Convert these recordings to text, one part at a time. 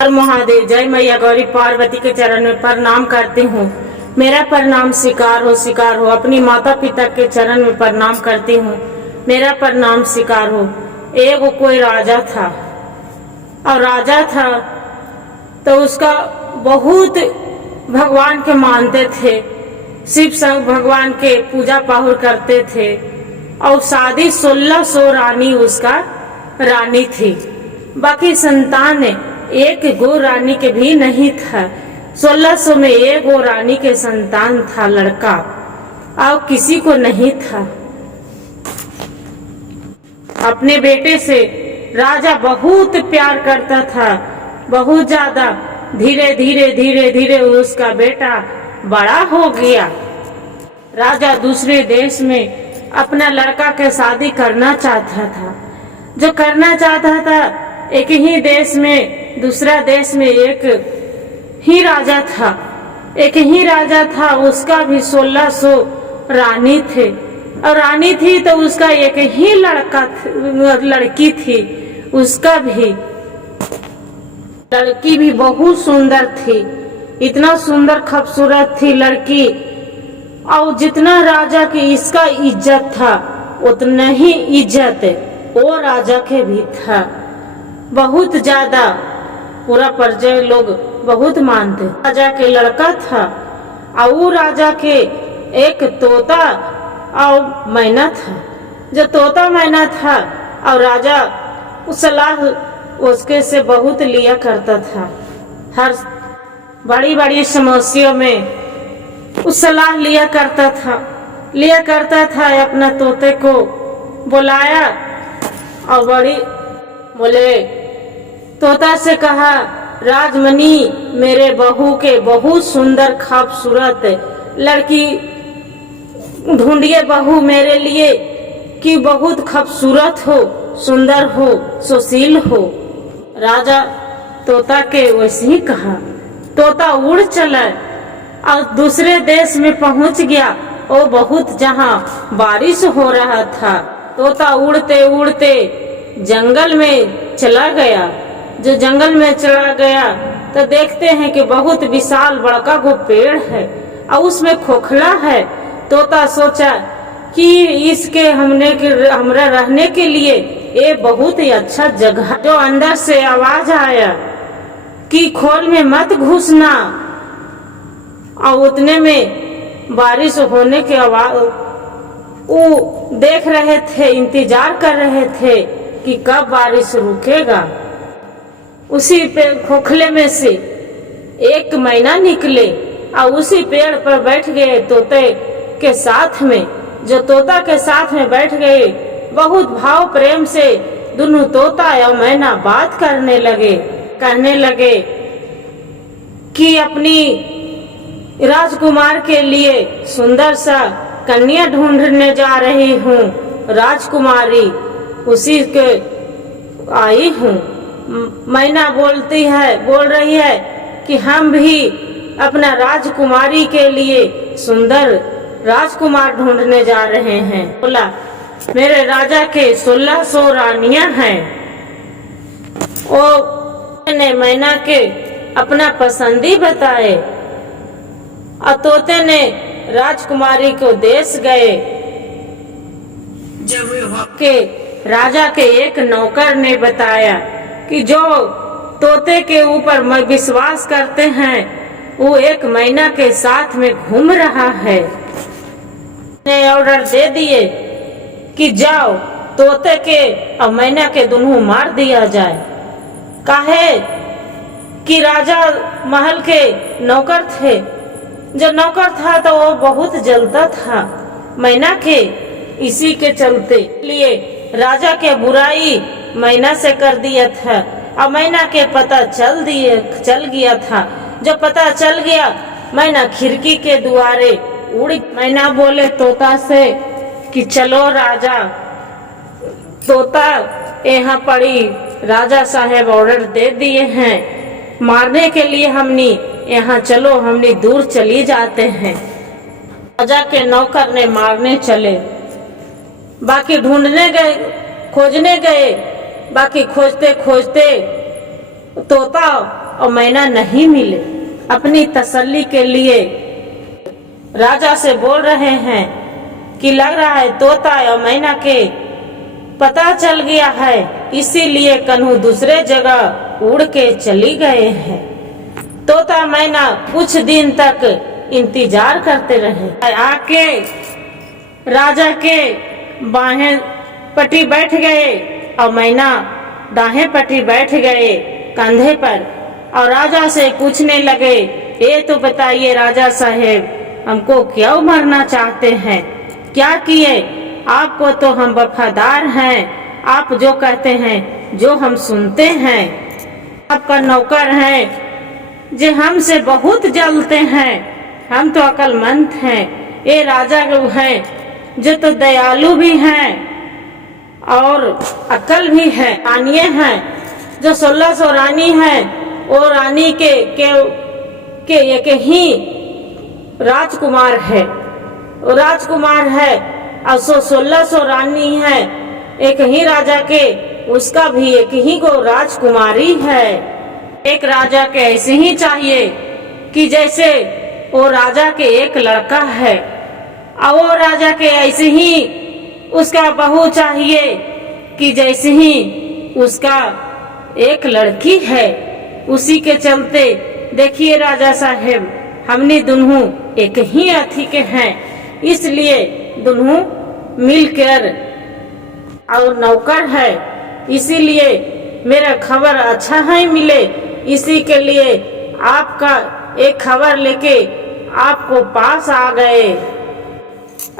हर महादेव। जय मैया गौरी पार्वती के चरण में प्रणाम करती हूँ। मेरा प्रणाम स्वीकार हो। अपनी माता पिता के चरण में प्रणाम करती हूँ। मेरा प्रणाम स्वीकार हो। एक कोई राजा था और राजा था तो उसका बहुत भगवान के मानते थे, शिव संग भगवान के पूजा पाहुर करते थे और शादी 1600 रानी उसका रानी थी। बाकी संतान एक गो रानी के भी नहीं था। 1600 में एक गो रानी के संतान था लड़का और किसी को नहीं था। अपने बेटे से राजा बहुत प्यार करता था, बहुत ज्यादा। धीरे धीरे उसका बेटा बड़ा हो गया। राजा दूसरे देश में अपना लड़का के शादी करना चाहता था। जो करना चाहता था एक ही देश में, दूसरा देश में एक ही राजा था। उसका भी 1600 रानी थे और रानी थी तो उसका एक ही लड़की थी। उसका भी लड़की भी बहुत सुंदर थी, इतना सुंदर खूबसूरत थी लड़की। और जितना राजा की इसका इज्जत था उतना ही इज्जत वो राजा के भी था, बहुत ज्यादा। पूरा प्रजा लोग बहुत मानते। राजा के लड़का था और वो राजा के एक तोता और मैना था। जो तोता मैना था और राजा सलाह उसके से बहुत लिया करता था। हर बड़ी बड़ी समस्या में उस सलाह लिया करता था। अपना तोते को बुलाया और बोले तोता से कहा, राजमणि मेरे बहू के बहुत सुंदर खूबसूरत लड़की ढूंढिए बहू मेरे लिए कि बहुत खूबसूरत हो, सुंदर हो, सुशील हो। राजा तोता के वैसे ही कहा। तोता उड़ चला और दूसरे देश में पहुंच गया। वो बहुत जहाँ बारिश हो रहा था। तोता उड़ते उड़ते जंगल में चला गया। जो जंगल में चला गया तो देखते हैं कि बहुत विशाल बड़का को पेड़ है और उसमें खोखला है। तोता सोचा कि इसके हमरा रहने के लिए ये बहुत ही अच्छा जगह। जो अंदर से आवाज आया कि खोल में मत घुसना, और उतने में बारिश होने के आवाज वो देख रहे थे, इंतजार कर रहे थे कि कब बारिश रुकेगा। उसी खोखले में से एक मैना निकले और उसी पेड़ पर बैठ गए तोते के साथ में। जो तोता के साथ में बैठ गए, बहुत भाव प्रेम से दोनों तोता और मैना बात करने लगे कि अपनी राजकुमार के लिए सुंदर सा कन्या ढूंढने जा रही हूँ, राजकुमारी उसी के आई हूँ। मैना बोल रही है कि हम भी अपना राजकुमारी के लिए सुंदर राजकुमार ढूंढने जा रहे हैं। बोला मेरे राजा के 1600 रानियां हैं। वो ने मैना के अपना पसंदी बताए और तोते ने राजकुमारी को देश गए। जब के राजा के एक नौकर ने बताया कि जो तोते के ऊपर विश्वास करते हैं वो एक मैना के साथ में घूम रहा है। ने ऑर्डर दे दिए कि जाओ तोते के और मैना के दोनों मार दिया जाए। काहे कि राजा महल के नौकर थे। जो नौकर था तो वो बहुत जलता था मैना के, इसी के चलते लिए राजा के बुराई मैना से कर दिया था और मैना के पता चल गया था। जब पता चल गया मैना खिड़की के द्वारे उड़। मैना बोले तोता से कि चलो राजा। तोता यहाँ पड़ी राजा साहेब ऑर्डर दे दिए हैं मारने के लिए, हमनी यहाँ चलो, हमनी दूर चली जाते हैं। राजा के नौकर ने मारने चले। बाकी ढूंढने गए, खोजने गए। बाकी खोजते खोजते तोता और मैना नहीं मिले। अपनी तसल्ली के लिए राजा से बोल रहे हैं कि लग रहा है तोता और मैना के पता चल गया है, इसीलिए कन्हू दूसरे जगह उड़ के चली गए हैं। तोता मैना कुछ दिन तक इंतजार करते रहे। आके राजा के बाहें पटी बैठ गए और मैना दाहें पटी बैठ गए कंधे पर और राजा से पूछने लगे, ये तो बताइए राजा साहेब, हमको क्यों मारना चाहते हैं? क्या किए? आपको तो हम वफादार हैं, आप जो कहते हैं जो हम सुनते हैं। आपका नौकर हैं जो हमसे बहुत जलते हैं, हम तो अक्लमंद हैं। ये राजा लोग हैं जो तो दयालु भी हैं और अक्ल भी है। रानिये हैं जो 1600 रानी है, वो रानी के एक ही राजकुमार है, वो राजकुमार है और 1600 रानी है। एक ही राजा के उसका भी एक ही को राजकुमारी है। एक राजा के ऐसे ही चाहिए कि जैसे वो राजा के एक लड़का है और वो राजा के ऐसे ही उसका बहू चाहिए कि जैसे ही उसका एक लड़की है। उसी के चलते देखिए राजा साहेब, हमने दोनों एक ही अथी के हैं, इसलिए दोनों मिलकर और नौकर है, इसीलिए मेरा खबर अच्छा है मिले, इसी के लिए आपका एक खबर लेके आपको पास आ गए।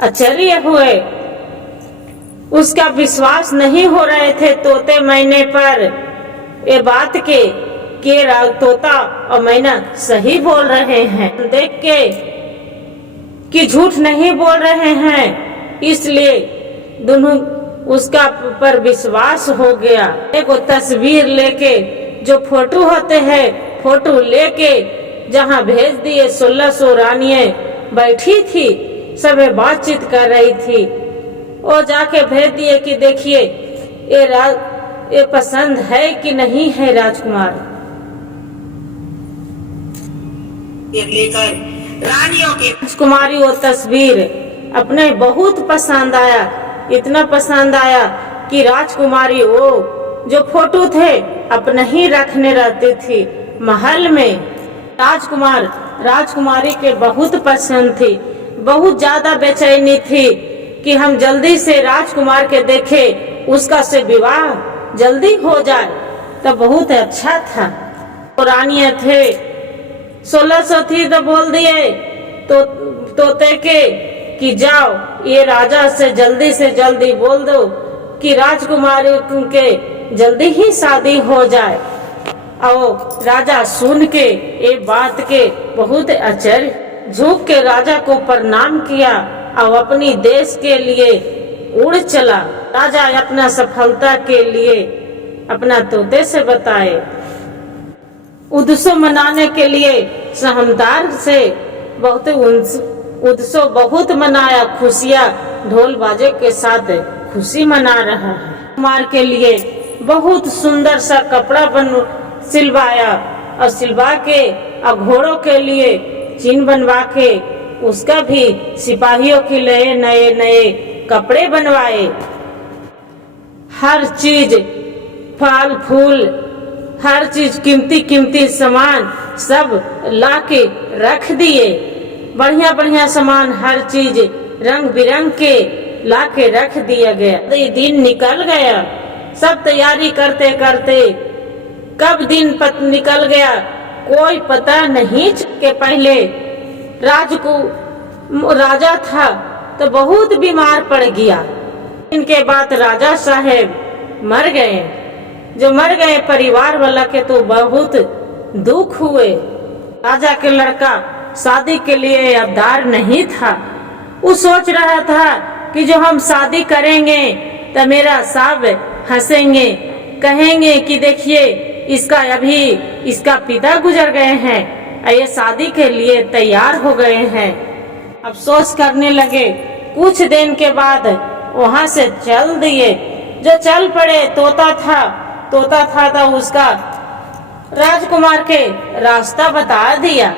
आश्चर्य हुए, उसका विश्वास नहीं हो रहे थे तोते मैने पर ये बात के कि तोता और मैना सही बोल रहे हैं। देख के कि झूठ नहीं बोल रहे हैं, इसलिए दोनों उसका पर विश्वास हो गया। एक तस्वीर लेके जो फोटो होते हैं, फोटो लेके जहाँ भेज दिए। 1600 रानियां बैठी थी, सब बातचीत कर रही थी, वो जाके भेज दिए कि देखिए ये पसंद है कि नहीं है राजकुमार। लेकर रानियों की राजकुमारी वो तस्वीर अपने बहुत पसंद आया, इतना पसंद आया कि राजकुमारी वो जो फोटो थे अपने ही रखने रहती थी महल में। राजकुमार राजकुमारी के बहुत पसंद थी, बहुत ज्यादा बेचैनी थी कि हम जल्दी से राजकुमार के देखे, उसका से विवाह जल्दी हो जाए तो बहुत अच्छा था। तो रानियां थे 1600 थी तो बोल दिए तो तोते के कि जाओ ये राजा से जल्दी बोल दो कि राजकुमारी के जल्दी ही शादी हो जाए। और राजा सुन के ये बात के बहुत आश्चर्य, झुक के राजा को प्रणाम किया और अपनी देश के लिए उड़ चला। राजा अपना सफलता के लिए अपना तोते से बताए। उत्सव मनाने के लिए सहमदार से बहुत उत्सव बहुत मनाया, खुशियाँ ढोल बाजे के साथ खुशी मना रहा है। कुमार के लिए बहुत सुंदर सा कपड़ा सिलवाया और सिलवा के और घोड़ों के लिए चिन्ह बनवा के उसका भी सिपाहियों के लिए नए नए कपड़े बनवाए। हर चीज फल फूल, हर चीज कीमती सामान सब लाके रख दिए। बढ़िया बढ़िया सामान हर चीज रंग बिरंग के लाके रख दिया गया। दिन निकल गया, सब तैयारी करते करते कब दिन निकल गया कोई पता नहीं। के पहले राजा था तो बहुत बीमार पड़ गया। इनके बाद राजा साहेब मर गए। जो मर गए परिवार वाला के तो बहुत दुख हुए। राजा के लड़का शादी के लिए अवधार नहीं था। वो सोच रहा था कि जो हम शादी करेंगे तो मेरा सब हंसेंगे, कहेंगे कि देखिए इसका पिता गुजर गए हैं और ये शादी के लिए तैयार हो गए हैं। अफसोस करने लगे। कुछ दिन के बाद वहाँ से चल दिए। जो चल पड़े, तोता था तो उसका राजकुमार के रास्ता बता दिया।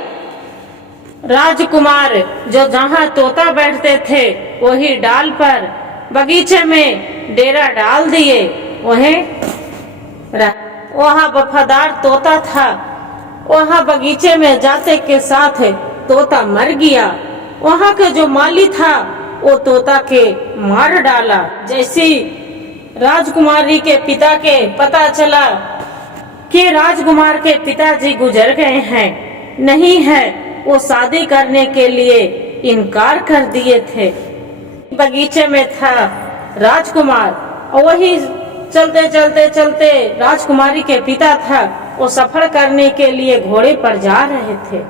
राजकुमार जो जहाँ तोता बैठते थे वही डाल पर बगीचे में डेरा डाल दिए। वहाँ वफादार तोता था। वहाँ बगीचे में जाते के साथ तोता मर गया। वहाँ के जो माली था वो तोता के मार डाला। जैसी राजकुमारी के पिता के पता चला कि राजकुमार के पिताजी गुजर गए हैं, नहीं है, वो शादी करने के लिए इनकार कर दिए थे। बगीचे में था राजकुमार और वही चलते चलते चलते राजकुमारी के पिता था, वो सफर करने के लिए घोड़े पर जा रहे थे।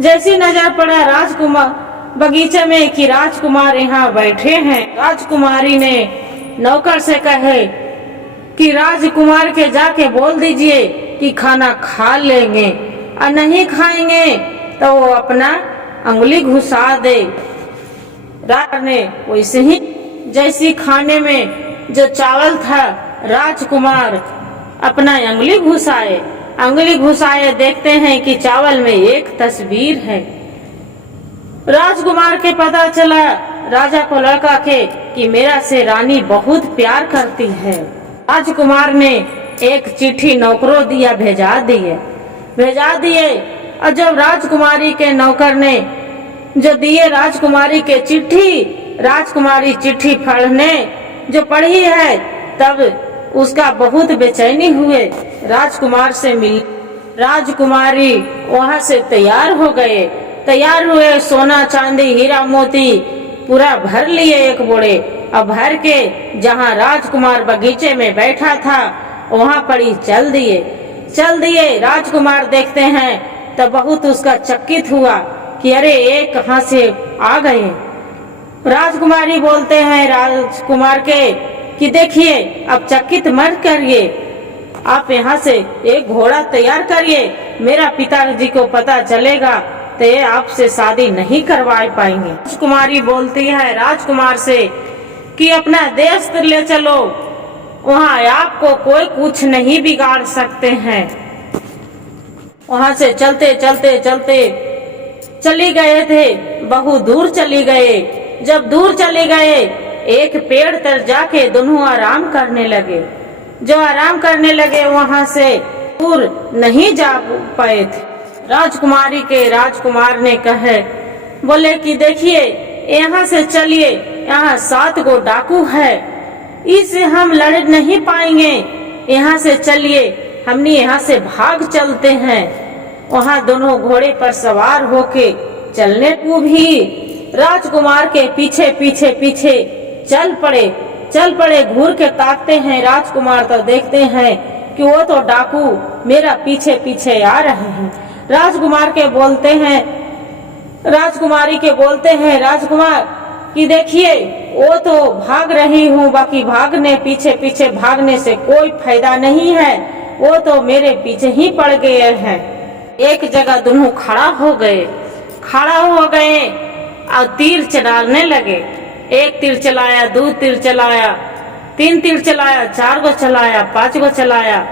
जैसी नजर पड़ा राजकुमार बगीचे में कि राजकुमार यहाँ बैठे हैं। राजकुमारी ने नौकर से कहे कि राजकुमार के जाके बोल दीजिए कि खाना खा लेंगे और नहीं खाएंगे तो वो अपना अंगुली घुसा दे। राज ने वैसे ही जैसी खाने में जो चावल था राजकुमार अपना अंगुली घुसाए देखते हैं कि चावल में एक तस्वीर है। राजकुमार के पता चला राजा को लड़का के कि मेरा से रानी बहुत प्यार करती है। राजकुमार ने एक चिट्ठी नौकरों दिया भेजा दिए और जब राजकुमारी के नौकर ने जो दिए राजकुमारी के चिट्ठी, राजकुमारी चिट्ठी जो पढ़ी है तब उसका बहुत बेचैनी हुए राजकुमार से मिल। राजकुमारी वहाँ से तैयार हुए, सोना चांदी हीरा मोती पूरा भर लिए एक बोरे और भर के जहाँ राजकुमार बगीचे में बैठा था वहाँ पड़ी चल दिए। राजकुमार देखते हैं तो बहुत उसका चकित हुआ कि अरे ये कहाँ से आ गए। राजकुमारी बोलते हैं राजकुमार के कि देखिए अब चकित मत करिए, आप यहाँ से एक घोड़ा तैयार करिए, मेरा पिताजी को पता चलेगा तो ये आपसे शादी नहीं करवा पाएंगे। राजकुमारी बोलती है राजकुमार से कि अपना देश ले चलो, वहाँ आपको कोई कुछ नहीं बिगाड़ सकते हैं। वहाँ से चलते चली गए थे, बहुत दूर चली गए। जब दूर चले गए एक पेड़ तर जाके दोनों आराम करने लगे। जो आराम करने लगे वहाँ से दूर नहीं जा पाए थे। राजकुमार ने कहे बोले कि देखिए यहाँ से चलिए, यहाँ 7 गो डाकू है, इससे हम लड़ नहीं पाएंगे, यहाँ से चलिए, हमने यहाँ से भाग चलते हैं। वहाँ दोनों घोड़े पर सवार होके चलने को भी राजकुमार के पीछे चल पड़े। घूर के ताकते हैं राजकुमार तो देखते हैं कि वो तो डाकू मेरा पीछे आ रहे हैं। राजकुमारी के बोलते हैं राजकुमार कि देखिए वो तो भाग रही हूँ, बाकी पीछे भागने से कोई फायदा नहीं है, वो तो मेरे पीछे ही पड़ गए हैं। एक जगह दोनों खड़ा हो गए और तीर चलाने लगे। 1 तीर चलाया, 2 तीर चलाया, 3 तीर चलाया, 4 गो चलाया, 5 गो चलाया,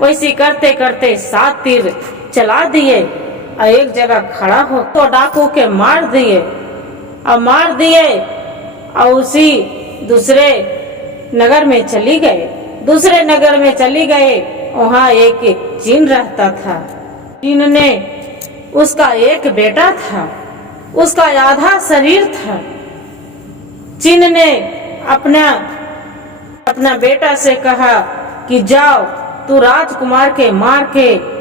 वैसे करते 7 तीर चला दिए और एक जगह खड़ा हो तो डाकू के मार दिए और उसी दूसरे नगर में चली गए। वहाँ एक चीन रहता था। चीन ने उसका एक बेटा था, उसका आधा शरीर था। चीन ने अपना बेटा से कहा कि जाओ तू राजकुमार के मार के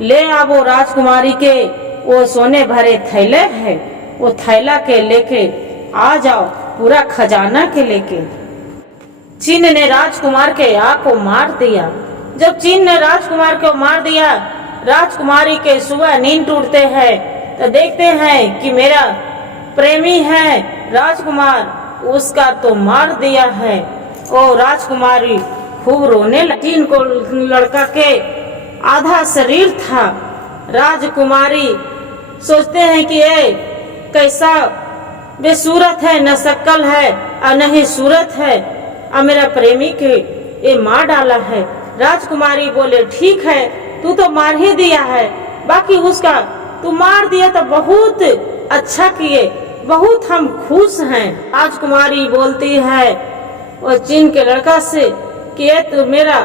ले आवो, राजकुमारी के वो सोने भरे थैले है, वो थैला के लेके आ जाओ, पूरा खजाना के लेके। चीन ने राजकुमार के आँख को मार दिया। जब चीन ने राजकुमार को मार दिया, राजकुमारी के सुबह नींद टूटते हैं तो देखते हैं कि मेरा प्रेमी है राजकुमार, उसका तो मार दिया है। और राजकुमारी खूब रोने लगी। चीन को लड़का के आधा शरीर था। राजकुमारी सोचते हैं कि ये कैसा बेसूरत है, न शक्ल है और न ही सूरत है, और मेरा प्रेमी के ये मार डाला है। राजकुमारी बोले ठीक है, तू तो मार ही दिया है, बाकी उसका तू मार दिया तो बहुत अच्छा किए, बहुत हम खुश हैं। राजकुमारी बोलती है वो चीन के लड़का से कि ये तू मेरा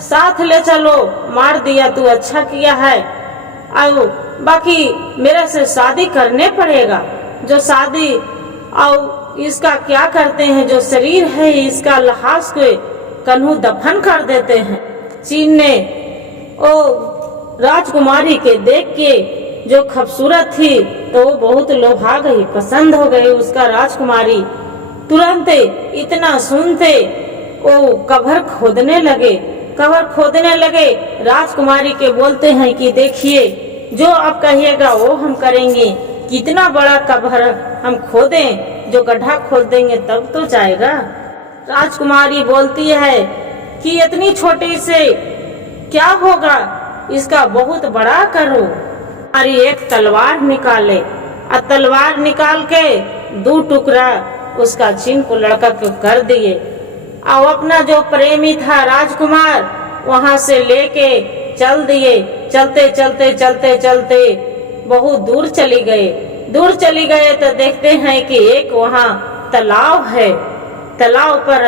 साथ ले चलो, मार दिया तू अच्छा किया है, और बाकी मेरे से शादी करने पड़ेगा। जो शादी और इसका क्या करते हैं, जो शरीर है इसका लाश के कन्हू दफन कर देते हैं। चीन ने ओ राजकुमारी के देख के जो खूबसूरत थी तो वो बहुत लोभा गई, पसंद हो गई उसका राजकुमारी। तुरंत इतना सुनते वो कब्र खोदने लगे। राजकुमारी के बोलते हैं कि देखिए जो आप कहिएगा वो हम करेंगे, कितना बड़ा कब्र हम खोदें, जो गड्ढा खोद देंगे तब तो जाएगा। राजकुमारी बोलती है कि इतनी छोटी से क्या होगा, इसका बहुत बड़ा करो। अरे एक तलवार निकाले और तलवार निकाल के 2 टुकड़ा उसका चीन को लड़का को कर दिए, और अपना जो प्रेमी था राजकुमार वहां से लेके चल दिए। चलते बहुत दूर चली गए तो देखते हैं कि एक वहाँ तालाब है। तालाब पर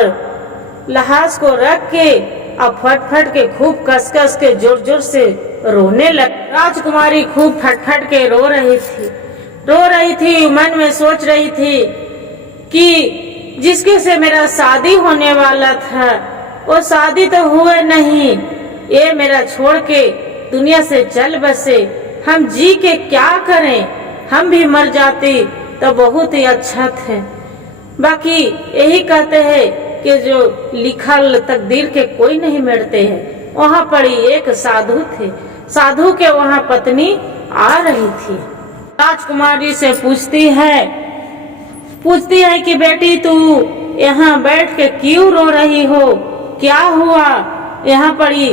लाश को रख के और फट के खूब कस के जोर से रोने लगी। राजकुमारी खूब फट के रो रही थी, मन में सोच रही थी कि जिसके से मेरा शादी होने वाला था वो शादी तो हुए नहीं, ये मेरा छोड़ के दुनिया से चल बसे, हम जी के क्या करें, हम भी मर जाते तो बहुत ही अच्छा थे। बाकी यही कहते हैं कि जो लिखल तकदीर के कोई नहीं मिटते हैं। वहाँ पड़ी एक साधु थे, साधु के वहाँ पत्नी आ रही थी। राजकुमारी से पूछती है कि बेटी तू यहाँ बैठ के क्यों रो रही हो, क्या हुआ, यहाँ पड़ी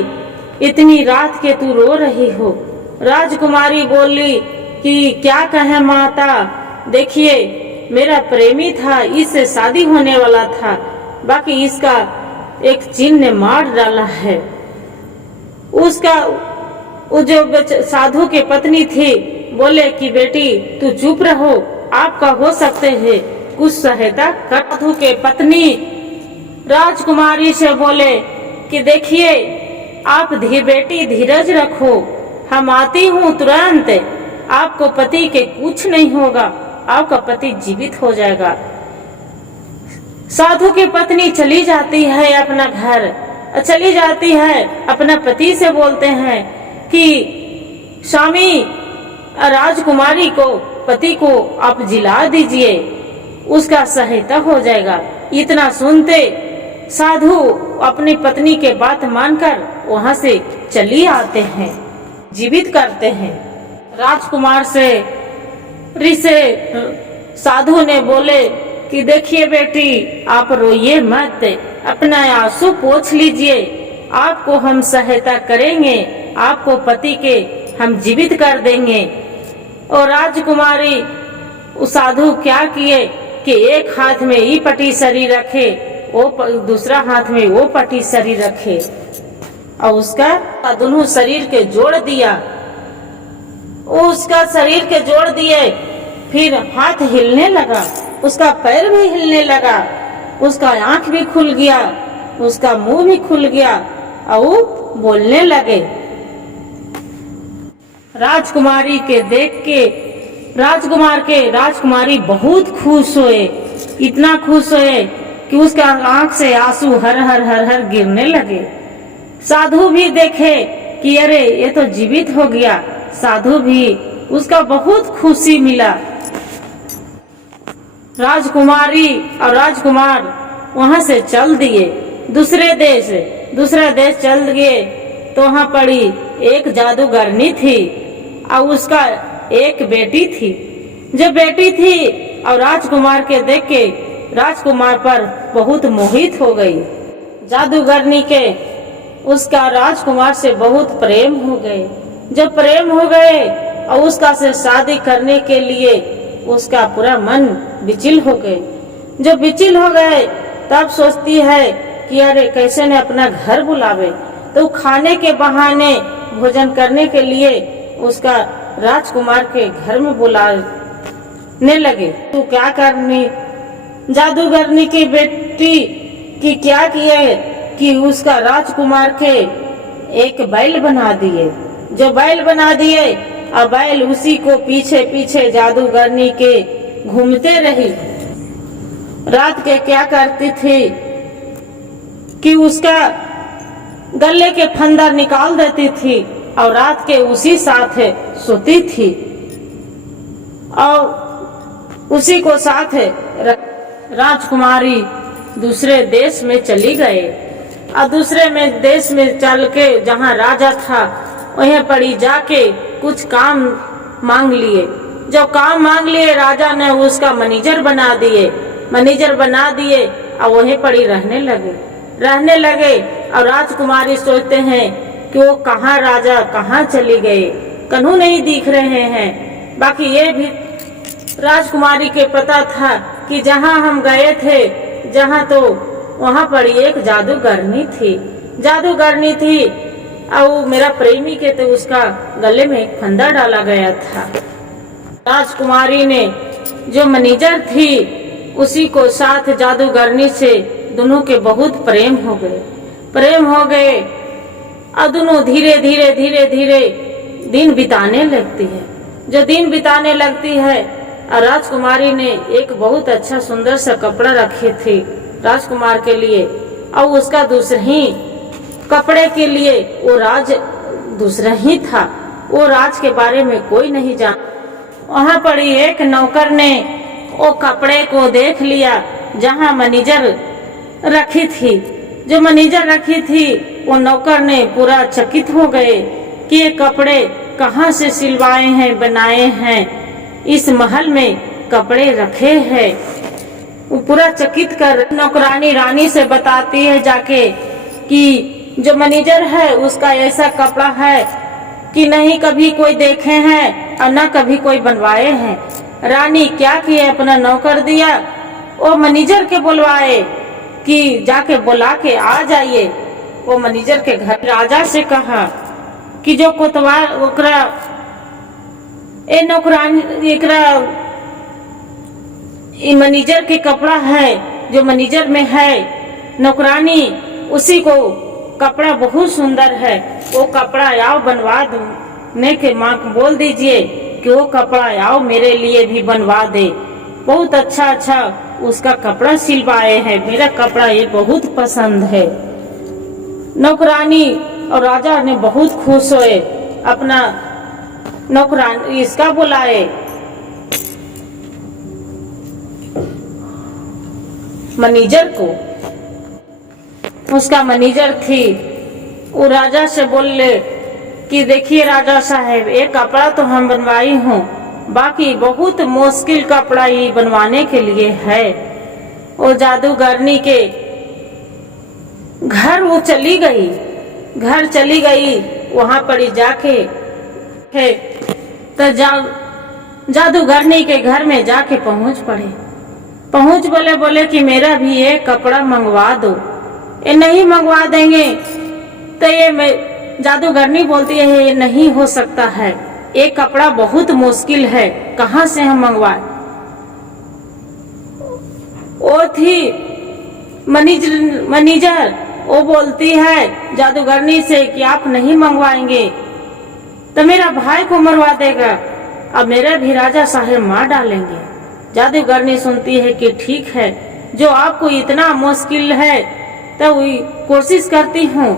इतनी रात के तू रो रही हो। राजकुमारी बोली कि क्या कहे माता, देखिए मेरा प्रेमी था, इससे शादी होने वाला था, बाकी इसका एक चीन ने मार डाला है। उसका जो साधु की पत्नी थी बोले कि बेटी तू चुप रहो, आपका हो सकते है कुछ सहायता कर। साधु के पत्नी राजकुमारी से बोले कि देखिए आप बेटी धीरज रखो, हम आती हूँ तुरंत, आपको पति के कुछ नहीं होगा, आपका पति जीवित हो जाएगा। साधु की पत्नी चली जाती है अपना घर, चली जाती है अपना पति से बोलते हैं कि स्वामी राजकुमारी को पति को आप जिला दीजिए, उसका सहायता हो जाएगा। इतना सुनते साधु अपनी पत्नी के बात मानकर वहां से चली आते हैं, जीवित करते हैं। राजकुमार से साधु ने बोले कि देखिए बेटी आप रोइए मत, अपना आंसू पोंछ लीजिए, आपको हम सहायता करेंगे, आपको पति के हम जीवित कर देंगे। और राजकुमारी उस साधु क्या किए कि एक हाथ में ये पटी सरी रखे, वो दूसरा हाथ में वो पटी सरी रखे, और उसका दोनों शरीर के जोड़ दिया, उसका शरीर के जोड़ दिए। फिर हाथ हिलने लगा, उसका पैर भी हिलने लगा, उसका आंख भी खुल गया, उसका मुंह भी खुल गया, और बोलने लगे। राजकुमारी के देख के राजकुमारी बहुत खुश हुए, इतना खुश हुए कि उसका आंख से आंसू हर हर गिरने लगे। साधु भी देखे कि अरे ये तो जीवित हो गया, साधु भी उसका बहुत खुशी मिला। राजकुमारी और राजकुमार वहां से चल दिए दूसरा देश चल गए। तो वहाँ पड़ी एक जादूगरनी थी और उसका एक बेटी थी। जो बेटी थी और राजकुमार के देख के राजकुमार पर बहुत मोहित हो गई। जादूगरनी के उसका राजकुमार से बहुत प्रेम हो गए। जब प्रेम हो गए और उसका से शादी करने के लिए उसका पूरा मन विचल हो गए। जब विचल हो गए तब सोचती है कि अरे कैसे ने अपना घर बुलावे, तो खाने के बहाने भोजन करने के लिए उसका राजकुमार के घर में बुलाने लगे। तू क्या करनी, जादूगरनी की बेटी की क्या किए कि उसका राजकुमार के एक बैल बना दिए। जो बैल बना दिए और बैल उसी को पीछे पीछे जादूगरनी के घूमते रही। रात के क्या करती थी कि उसका गले के फंदा निकाल देती थी और रात के उसी साथ सोती थी और उसी को साथ राजकुमारी दूसरे देश में चली गए और दूसरे में देश में चल के जहाँ राजा था वहीं पड़ी जाके कुछ काम मांग लिए। जब काम मांग लिए राजा ने उसका मैनेजर बना दिए और वहीं पड़ी रहने लगे और राजकुमारी सोचते हैं कि वो कहाँ राजा कहाँ चली गए, कन्हू नहीं दिख रहे हैं। बाकी ये भी राजकुमारी के पता था कि जहाँ हम गए थे जहाँ तो वहाँ पर एक जादूगरनी थी और मेरा प्रेमी के तो उसका गले में एक फंदा डाला गया था। राजकुमारी ने जो मैनेजर थी उसी को साथ जादूगरनी से दोनों के बहुत प्रेम हो गए और दोनों धीरे धीरे दिन बिताने लगती है। जो दिन बिताने लगती है और राजकुमारी ने एक बहुत अच्छा सुंदर सा कपड़ा रखे थे राजकुमार के लिए और उसका दूसरे ही कपड़े के लिए वो राज दूसरा ही था। वो राज के बारे में कोई नहीं जान। वहाँ पड़ी एक नौकर ने वो कपड़े को देख लिया जहाँ मैनेजर रखी थी। जो मैनेजर रखी थी वो नौकर ने पूरा चकित हो गए कि ये कपड़े कहाँ से सिलवाए हैं, बनाए हैं, इस महल में कपड़े रखे हैं। वो पूरा चकित कर नौकरानी रानी से बताती है जाके कि जो मैनेजर है उसका ऐसा कपड़ा है कि नहीं कभी कोई देखे हैं और न कभी कोई बनवाए हैं। रानी क्या किए, अपना नौकर दिया, वो मैनेजर के बुलवाए कि जाके बुला के आ जाइए। वो मैनेजर के घर राजा से कहा कि जो कोतवाल ओकरा ए नौकरानी एकरा मैनेजर के कपड़ा है, जो मैनेजर में है नौकरानी उसी को कपड़ा बहुत सुंदर है, वो कपड़ा आओ बनवा दूने के माँ को बोल दीजिए कि वो कपड़ा आओ मेरे लिए भी बनवा दे। बहुत अच्छा उसका कपड़ा सिलवाए हैं, मेरा कपड़ा ये बहुत पसंद है। नौकरानी और राजा ने बहुत खुश हुए, अपना नौकरानी इसका बुलाए मैनेजर को। उसका मैनेजर थी, वो राजा से बोले कि देखिए राजा साहब, ये कपड़ा तो हम बनवाई हूँ, बाकी बहुत मुश्किल कपड़ा ये बनवाने के लिए है। वो जादूगरनी के घर वो चली गई, वहां पर जाके तो जादूगरनी के घर में जाके पहुंच बोले कि मेरा भी ये कपड़ा मंगवा दो। ये नहीं मंगवा देंगे तो ये जादूगरनी बोलती है ये नहीं हो सकता है, ये कपड़ा बहुत मुश्किल है, कहाँ से हम मंगवाए। वो थी मैनेजर, वो बोलती है जादूगरनी से कि आप नहीं मंगवाएंगे तो मेरा भाई को मरवा देगा और मेरे भी राजा साहब मार डालेंगे। जादूगरनी सुनती है कि ठीक है, जो आपको इतना मुश्किल है तो कोशिश करती हूँ,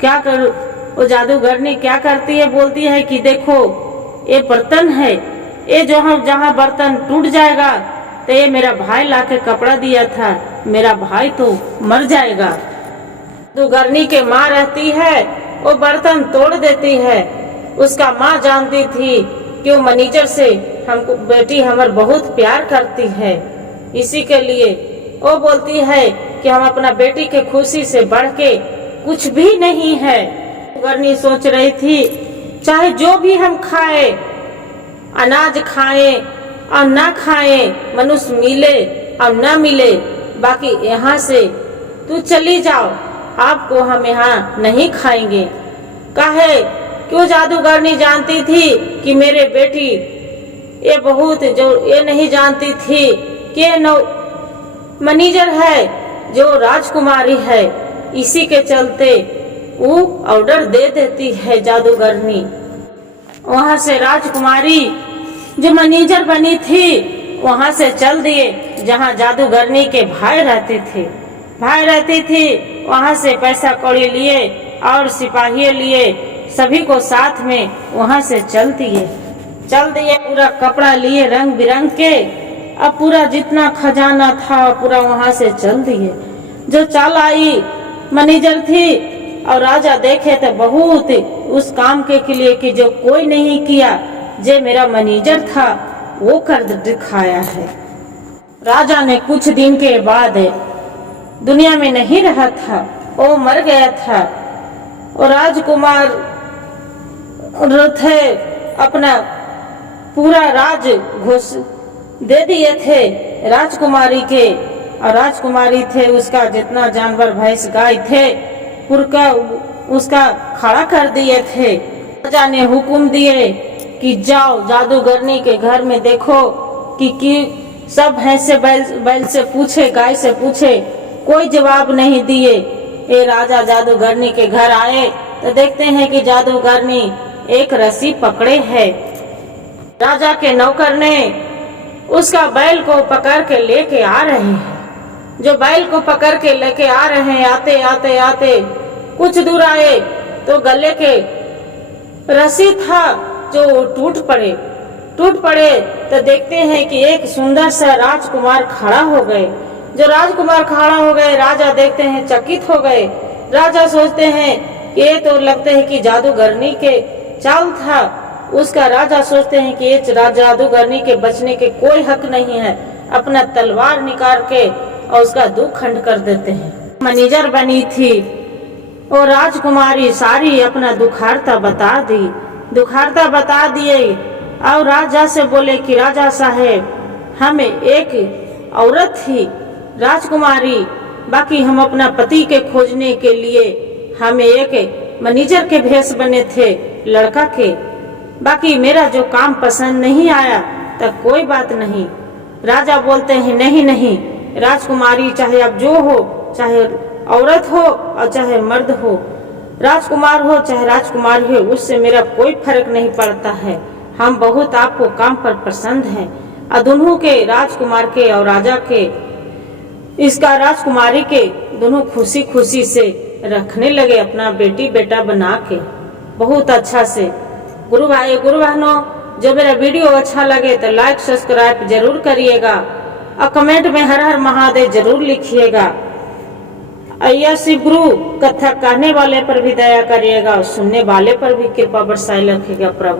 क्या करूँ। वो जादूगरनी क्या करती है, बोलती है कि देखो ये बर्तन है, ये जो हम जहाँ बर्तन टूट जाएगा तो ये मेरा भाई लाके कपड़ा दिया था, मेरा भाई तो मर जाएगा। जादूगरनी के माँ रहती है, वो बर्तन तोड़ देती है। उसका माँ जानती थी कि वो मैनेजर से हमको बेटी हमार बहुत प्यार करती है, इसी के लिए वो बोलती है कि हम अपना बेटी के खुशी से बढ़ के कुछ भी नहीं है। जादूगरनी सोच रही थी चाहे जो भी हम खाए, अनाज खाए और ना खाए, मनुष्य मिले और ना मिले, बाकी यहाँ से तू चली जाओ, आपको हम यहाँ नहीं खाएंगे। काहे क्यों जादूगरनी जानती थी कि मेरे बेटी ये बहुत जो ये नहीं जानती थी कि ये मैनेजर है जो राजकुमारी है। इसी के चलते वो ऑर्डर दे देती है जादूगरनी। वहां से राजकुमारी जो मैनेजर बनी थी वहां से चल दिए जहां जादूगरनी के भाई रहते थे। वहां से पैसा कौड़ी लिए और सिपाही लिए सभी को साथ में वहां से चल दिए। पूरा कपड़ा लिए रंग बिरंग के। अब पूरा जितना खजाना था पूरा वहां से चल दिए। जो चाल आई मैनेजर थी और राजा देखे तो बहुत उस काम के लिए कि जो कोई नहीं किया, जो मेरा मैनेजर था वो कर दिखाया है। राजा ने कुछ दिन के बाद दुनिया में नहीं रहा था, वो मर गया था। और राजकुमार थे अपना पूरा राज घोष दे दिए थे राजकुमारी के। और राजकुमारी थे उसका जितना जानवर भैंस गाय थे पूरा उसका खड़ा कर दिए थे। राजा ने हुक्म दिए कि जाओ जादूगरनी के घर में देखो कि सब भैंस से बैल से पूछे, गाय से पूछे, कोई जवाब नहीं दिए। ये राजा जादूगरनी के घर आए तो देखते हैं कि जादूगरनी एक रस्सी पकड़े है। राजा के नौकर ने उसका बैल को पकड़ के लेके आ रहे हैं। जो बैल को पकड़ के लेके आ रहे हैं, आते कुछ दूर आए तो गले के रस्सी था जो टूट पड़े तो देखते हैं कि एक सुंदर सा राजकुमार खड़ा हो गए। जो राजकुमार खड़ा हो गए, राजा देखते हैं चकित हो गए। राजा सोचते हैं ये तो लगते है कि जादूगरनी के चाल था उसका। राजा सोचते हैं कि ये जादूगरनी के बचने के कोई हक नहीं है। अपना तलवार निकाल के और उसका दो खंड कर देते हैं। मैनेजर बनी थी और राजकुमारी सारी अपना दुखारता बता दिए और राजा से बोले कि राजा साहेब, हमें एक औरत थी राजकुमारी, बाकी हम अपना पति के खोजने के लिए हमें एक मैनेजर के भेष बने थे लड़का के। बाकी मेरा जो काम पसंद नहीं आया तब कोई बात नहीं। राजा बोलते हैं नहीं, राजकुमारी चाहे अब जो हो, चाहे औरत हो और चाहे मर्द हो, राजकुमार हो चाहे राजकुमारी हो, उससे मेरा कोई फर्क नहीं पड़ता है। हम बहुत आपको काम पर पसंद हैं। और दोनों के राजकुमार के और राजा के इसका राजकुमारी के दोनों खुशी से रखने लगे अपना बेटी बेटा बना के बहुत अच्छा से। गुरु भाई गुरु बहनों, जो मेरा वीडियो अच्छा लगे तो लाइक सब्सक्राइब जरूर करिएगा और कमेंट में हर हर महादेव जरूर लिखिएगा। अय्या शिव गुरु कथा कहने वाले पर भी दया करिएगा और सुनने वाले पर भी कृपा बरसाए रखिएगा प्रभु।